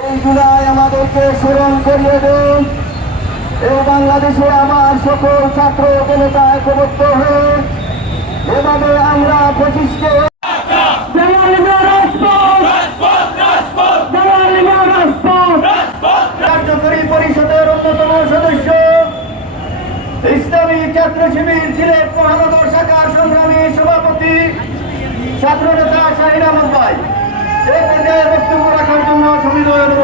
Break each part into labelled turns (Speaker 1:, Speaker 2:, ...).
Speaker 1: এই জুলাই আমাদেরকে স্মরণ করিয়ে দেন। এই বাংলাদেশে আমার সকল ছাত্র জনতা একবদ্ধ হয়ে এভাবে আমরা পঁচিশকে কার্যকরী পরিষদের অন্যতম সদস্য, ইসলামী ছাত্র শিবির সিলেট মহানগর শাখার সংগ্রামী সভাপতি ছাত্র নেতা শাহিন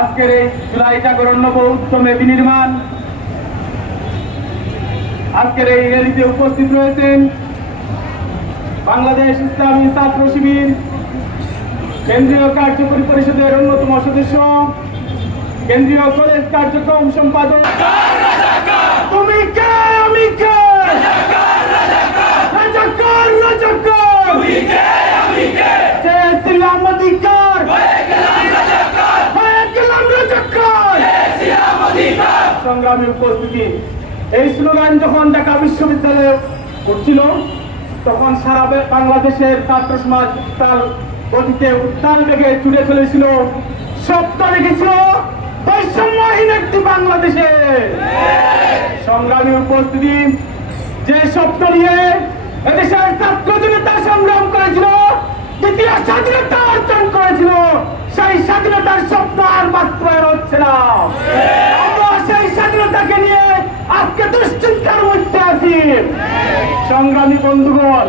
Speaker 1: আজকের এই জুলাই জাগরণ নব উৎসবে বিনির্মাণ। আজকের এই র্যালিতে উপস্থিত রয়েছেন বাংলাদেশ ইসলামী ছাত্র শিবির কেন্দ্রীয় কার্যকরী পরিষদের অন্যতম সদস্য, কেন্দ্রীয় কলেজ কার্যক্রম সম্পাদক। সংগ্রামী উপস্থিতি। এই স্লোগান যখন ঢাকা বিশ্ববিদ্যালয়ে উঠছিল, তখন সারা বাংলাদেশের ছাত্র সমাজ তাল গতিতে উত্তাল বেগে ছুটে চলেছিল। স্বপ্ন দেখেছিল, বৈষম্যহীন একটি বাংলাদেশে। সংগ্রামী উপস্থিতি, যে নিয়ে এদেশের ছাত্র জনতা সংগ্রাম করেছিল, দ্বিতীয় স্বাধীনতা অর্জন করেছিল। সংগ্রামী বন্ধুগণ।